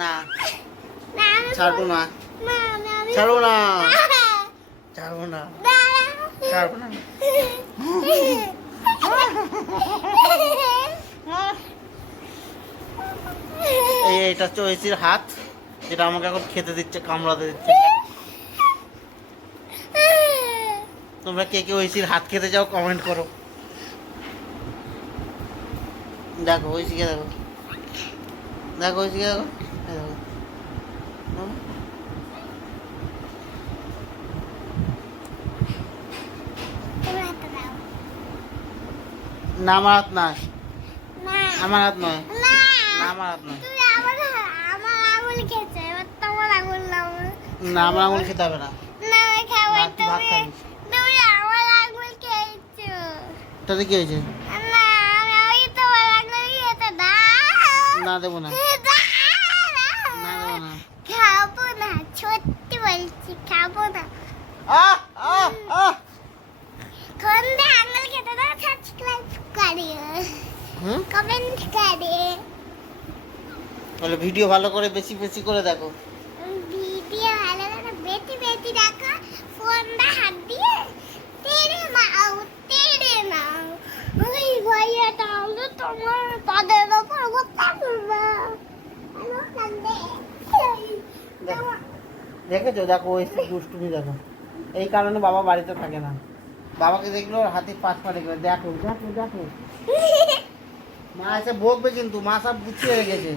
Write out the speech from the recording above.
না। ছাড়বো না। ছাড়বো না। ছাড়বো না। ছাড়বো না। এই এটা ঐশীর হাত যেটা আমাকে এখন খেতে দিচ্ছে কামড়াতে দিচ্ছে। তোমরা কে কে ঐশীর হাত খেতে চাও কমেন্ট করো। দেখো ঐশীকে দেখো। দেখো ঐশীকে দেখো। না আমার হাত না না। আমার হাত নয় না। আমার হাত নয় না আমার আঙুল খেতে হবে না। তাতে কি হয়েছে? না দেবো না। না খাব না সত্যি বলছি খাব না আহ আহ আহ কোনটা আঙুল খেতে দাও সাবস্ক্রাইব করিও। হুম? কমেন্ট করে তাহলে ভিডিও ভালো করে বেশি বেশি করে দেখো। ভিডিও ভালো করে বেটি বেটি রাখো ফোনটা হাত দিয়ে তেড়ে নাও তেড়ে নাও। ওই ভাইয়া তাহলে তোমার তাদের দেখেছ? দেখো ওই সব দুষ্টুমি দেখো। এই কারণে বাবা বাড়িতে থাকে না। বাবাকে দেখল ওর হাতে পাঁচ পা দেখবে দেখো দেখো দেখো। মা এসে বকবে কিন্তু মা সব গুছিয়ে রেখেছে।